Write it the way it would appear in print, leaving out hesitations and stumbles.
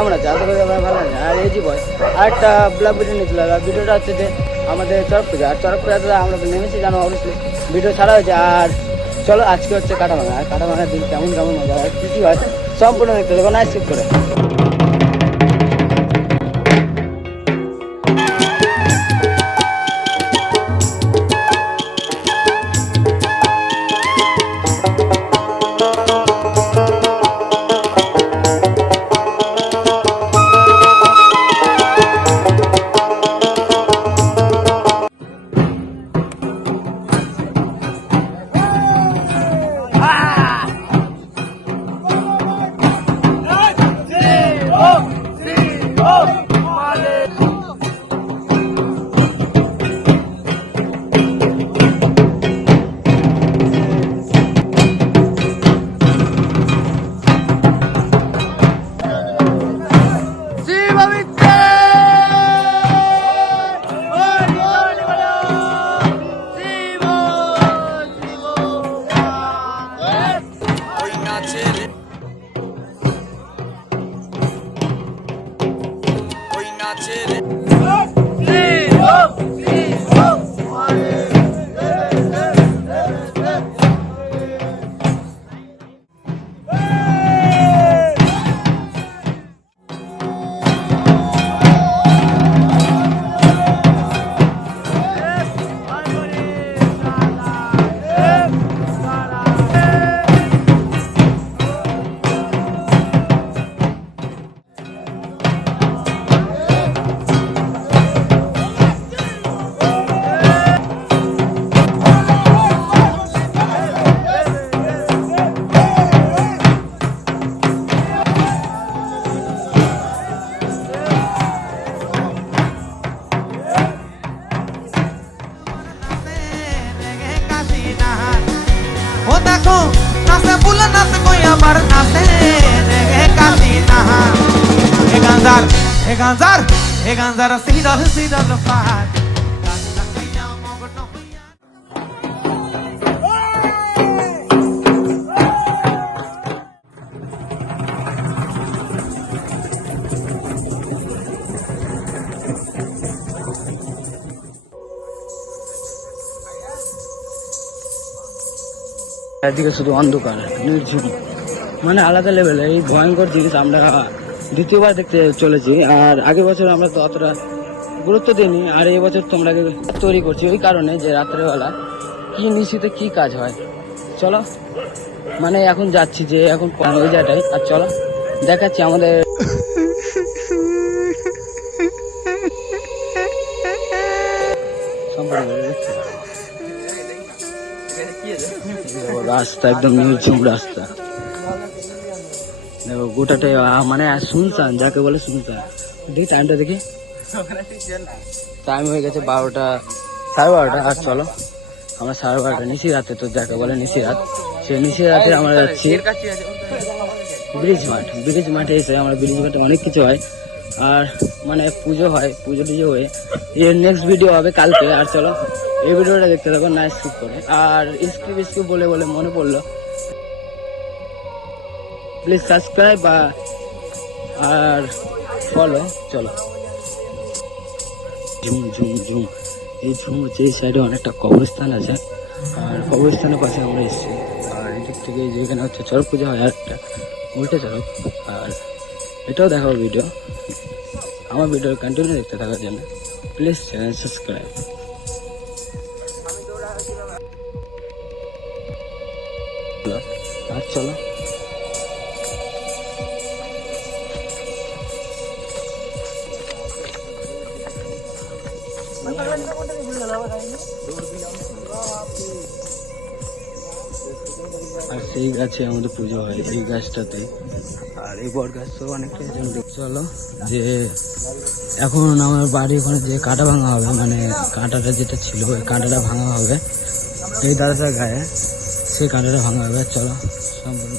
কেমন আছে? আশা করি আপনারা ভালো আছে। আর এই জীবন আরেকটা ব্লগ ভিডিও নিয়েছিল, ভিডিওটা হচ্ছে যে আমাদের চড়ক পূজা। আর চড়ক পূজাতে আমরা নেমেছি জানো, অবশ্যই ভিডিও ছাড়া হয়েছে। আর চলো আজকে হচ্ছে কাটা ভাঙা। আর কাটা ভাঙার দিন কেমন কেমন মজা হয়, কী কী হয় সম্পূর্ণ দেখতে দেবো, না স্কিপ করে। Ganzar sidal fahad একদিকে শুধু অন্ধকার, নির্ঝুম, মানে আলাদা লেভেলের এই ভয়ঙ্কর জিনিস আমরা দ্বিতীয়বার দেখতে চলেছি। আর আগের বছর আমরা তো অতটা গুরুত্ব দিইনি, আর এই বছর তোমরা তৈরি করছি ওই কারণে যে রাত্রেবেলা কি নিশ্চিত কি কাজ হয়। চলো, মানে এখন যাচ্ছি যে এখন ওই জায়গাটায়, আর চলো দেখাচ্ছি আমাদের রাস্তা, একদম নির্ঝুম রাস্তা। দেখো গোটাটাই মানে শুনশান, যাকে বলে শুনশান। দেখি টাইমটা, দেখি টাইম হয়ে গেছে 12টা, 12:30। আর চলো আমরা 12:30 নিশি রাতে, তো যাকে বলে নিশি রাত, সেই নিশি রাতে আমরা যাচ্ছি ব্রিজ মাঠে এসে আমরা ব্রিজ মাঠে অনেক কিছু হয়, আর মানে পুজো হয়, পুজো টুজো হয়ে এর নেক্সট ভিডিও হবে কালকে। আর চলো এই ভিডিওটা দেখতে থাকো, না স্কিপ করে। আর স্কিপ বলে মনে পড়লো, প্লিজ সাবস্ক্রাইব আর ফলো। চলো ঝুম ঝুম ঝুম, এই ঝুম হচ্ছে এই সাইডে অনেকটা কবরস্থান আছে, আর কবরস্থানের পাশে আমরা এসেছি। আর এই দিক থেকে যেখানে হচ্ছে চড়ক পূজা হয় আর একটা উল্টে চড়ক। আর এটাও দেখাবো ভিডিও, আমার ভিডিও কন্টিনিউ দেখতে থাকার জন্য প্লিজ চ্যানেল সাবস্ক্রাইব। আর চলো আর সেই গাছে আমাদের পুজো হয়, এই গাছটাতে। আর এই বট গাছ তো অনেকটাই চলো যে এখন আমার বাড়ি ওখানে যে কাঁটা ভাঙা হবে, মানে কাঁটাটা যেটা ছিল ওই কাঁটাটা ভাঙা হবে, এই দাদাটার গায়ে সেই কাঁটাটা ভাঙা হবে। চলো সম্পূর্ণ